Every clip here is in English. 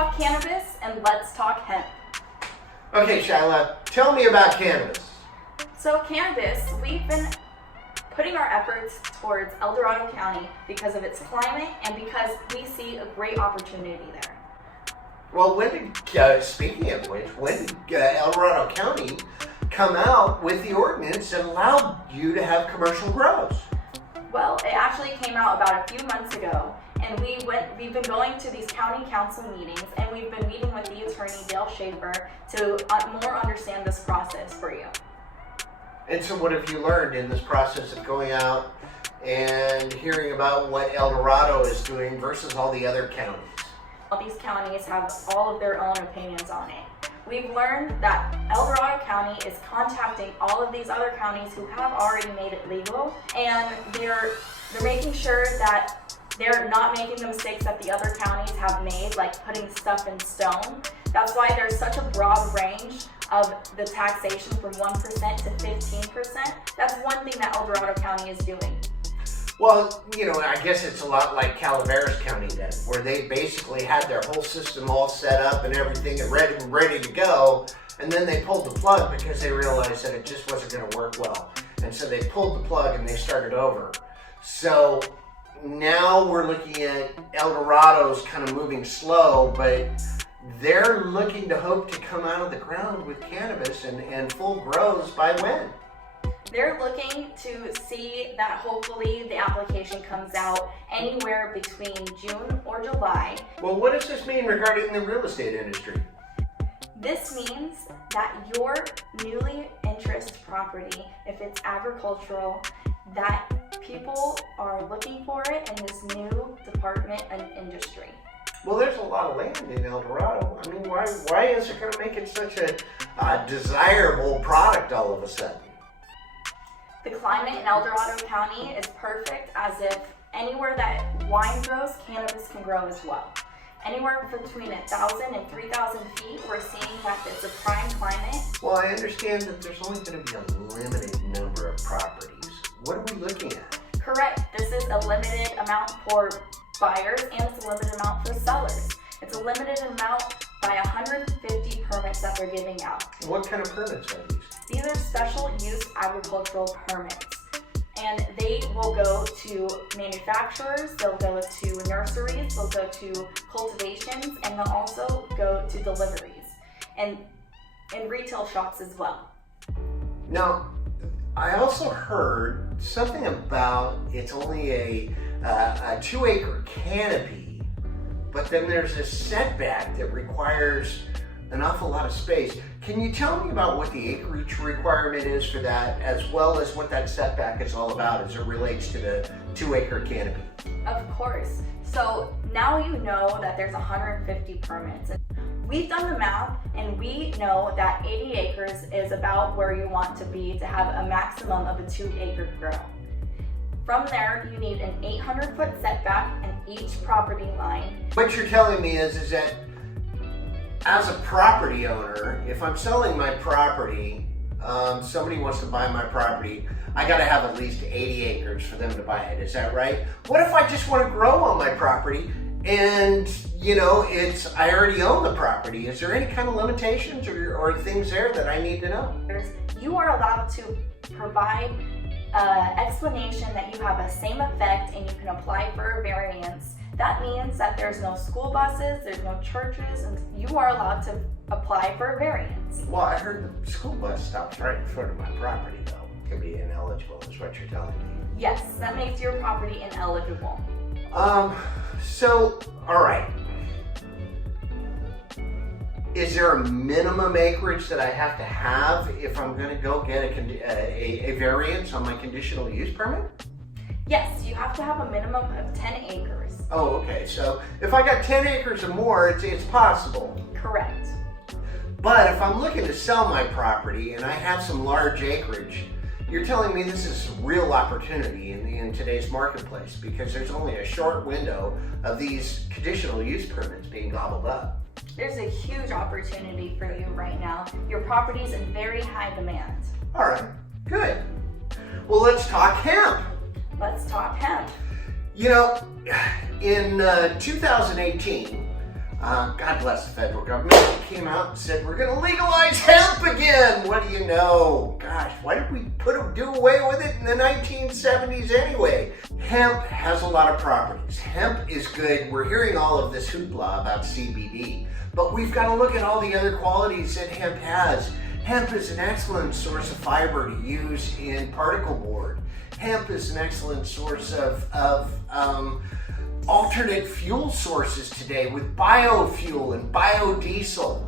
talk cannabis and let's talk hemp. Okay, Chyla, tell me about cannabis. So cannabis, we've been putting our efforts towards El Dorado County because of its climate and because we see a great opportunity there. Well, speaking of which, when did El Dorado County come out with the ordinance that allowed you to have commercial grows? Well, it actually came out about a few months ago, and we've been going to these county council meetings, and we've been meeting with the attorney, Dale Schaefer, to more understand this process for you. And so what have you learned in this process of going out and hearing about what El Dorado is doing versus all the other counties? All these counties have all of their own opinions on it. We've learned that El Dorado County is contacting all of these other counties who have already made it legal, and they're making sure that they're not making the mistakes that the other counties have made, like putting stuff in stone. That's why there's such a broad range of the taxation from 1% to 15%. That's one thing that El Dorado County is doing. Well, I guess it's a lot like Calaveras County then, where they basically had their whole system all set up and everything and ready to go, and then they pulled the plug because they realized that it just wasn't going to work well. And so they pulled the plug and they started over. So now we're looking at El Dorado's kind of moving slow, but they're looking to hope to come out of the ground with cannabis and full grows by when? They're looking to see that hopefully the application comes out anywhere between June or July. Well, what does this mean regarding the real estate industry? This means that your newly interest property, if it's agricultural, that people are looking for it in this new department and industry. Well, there's a lot of land in El Dorado. I mean, why is it going to make it such a desirable product all of a sudden? The climate in El Dorado County is perfect, as if anywhere that wine grows, cannabis can grow as well. Anywhere between 1,000 and 3,000 feet, we're seeing that it's a prime climate. Well, I understand that there's only going to be a limited number of properties. What are we looking at? Correct. This is a limited amount for buyers and it's a limited amount for sellers. It's a limited amount by 150 permits that they're giving out. What kind of permits are these? These are special use agricultural permits, and they will go to manufacturers, they'll go to nurseries, they'll go to cultivations, and they'll also go to deliveries and in retail shops as well. Now, I also heard something about it's only a 2-acre canopy, but then there's a setback that requires an awful lot of space. Can you tell me about what the acreage requirement is for that, as well as what that setback is all about as it relates to the 2-acre canopy? Of course. So now you know that there's 150 permits. We've done the math and we know that 80 acres is about where you want to be to have a maximum of a 2-acre grow. From there, you need an 800-foot setback in each property line. What you're telling me is that as a property owner, if I'm selling my property, somebody wants to buy my property, I got to have at least 80 acres for them to buy it. Is that right? What if I just want to grow on my property and, I already own the property? Is there any kind of limitations or things there that I need to know? You are allowed to provide explanation that you have a same effect and you can apply for a variance. That means that there's no school buses, there's no churches, and you are allowed to apply for a variance. Well, I heard the school bus stops right in front of my property, though. Could be ineligible, is what you're telling me. Yes, that makes your property ineligible. All right. Is there a minimum acreage that I have to have if I'm going to go get a variance on my conditional use permit? Yes, you have to have a minimum of 10 acres. Oh, okay. So if I got 10 acres or more, it's possible. Correct. But if I'm looking to sell my property and I have some large acreage, you're telling me this is a real opportunity in today's marketplace because there's only a short window of these conditional use permits being gobbled up. There's a huge opportunity for you right now. Your property's in very high demand. All right, good. Well, let's talk hemp. Let's talk hemp. In 2018, God bless the federal government, came out and said, we're going to legalize hemp again. What do you know? Gosh, why did we do away with it in the 1970s anyway? Hemp has a lot of properties. Hemp is good. We're hearing all of this hoopla about CBD, but we've got to look at all the other qualities that hemp has. Hemp is an excellent source of fiber to use in particle board. Hemp is an excellent source of alternate fuel sources today with biofuel and biodiesel.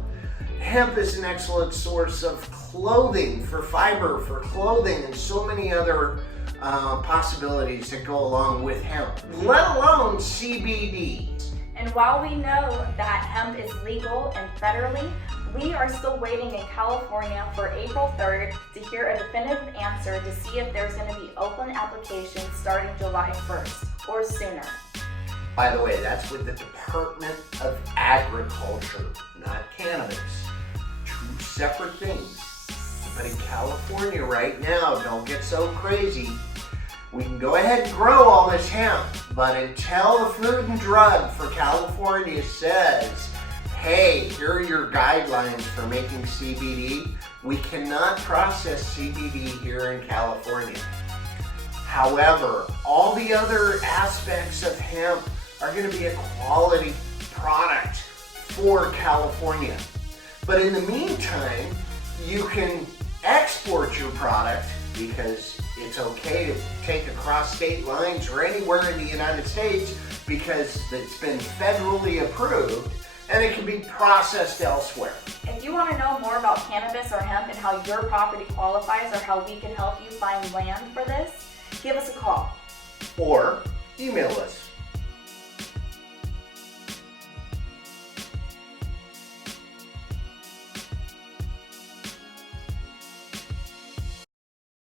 Hemp is an excellent source of clothing, for fiber, for clothing, and so many other possibilities that go along with hemp, let alone CBD. And while we know that hemp is legal and federally, we are still waiting in California for April 3rd to hear a definitive answer to see if there's going to be open applications starting July 1st or sooner. By the way, that's with the Department of Agriculture, not cannabis. Two separate things. But in California right now, don't get so crazy. We can go ahead and grow all this hemp, but until the Food and Drug for California says, hey, here are your guidelines for making CBD, we cannot process CBD here in California. However, all the other aspects of hemp are going to be a quality product for California. But in the meantime, you can export your product because it's okay to take across state lines or anywhere in the United States because it's been federally approved, and it can be processed elsewhere. If you want to know more about cannabis or hemp and how your property qualifies or how we can help you find land for this, give us a call. Or email us.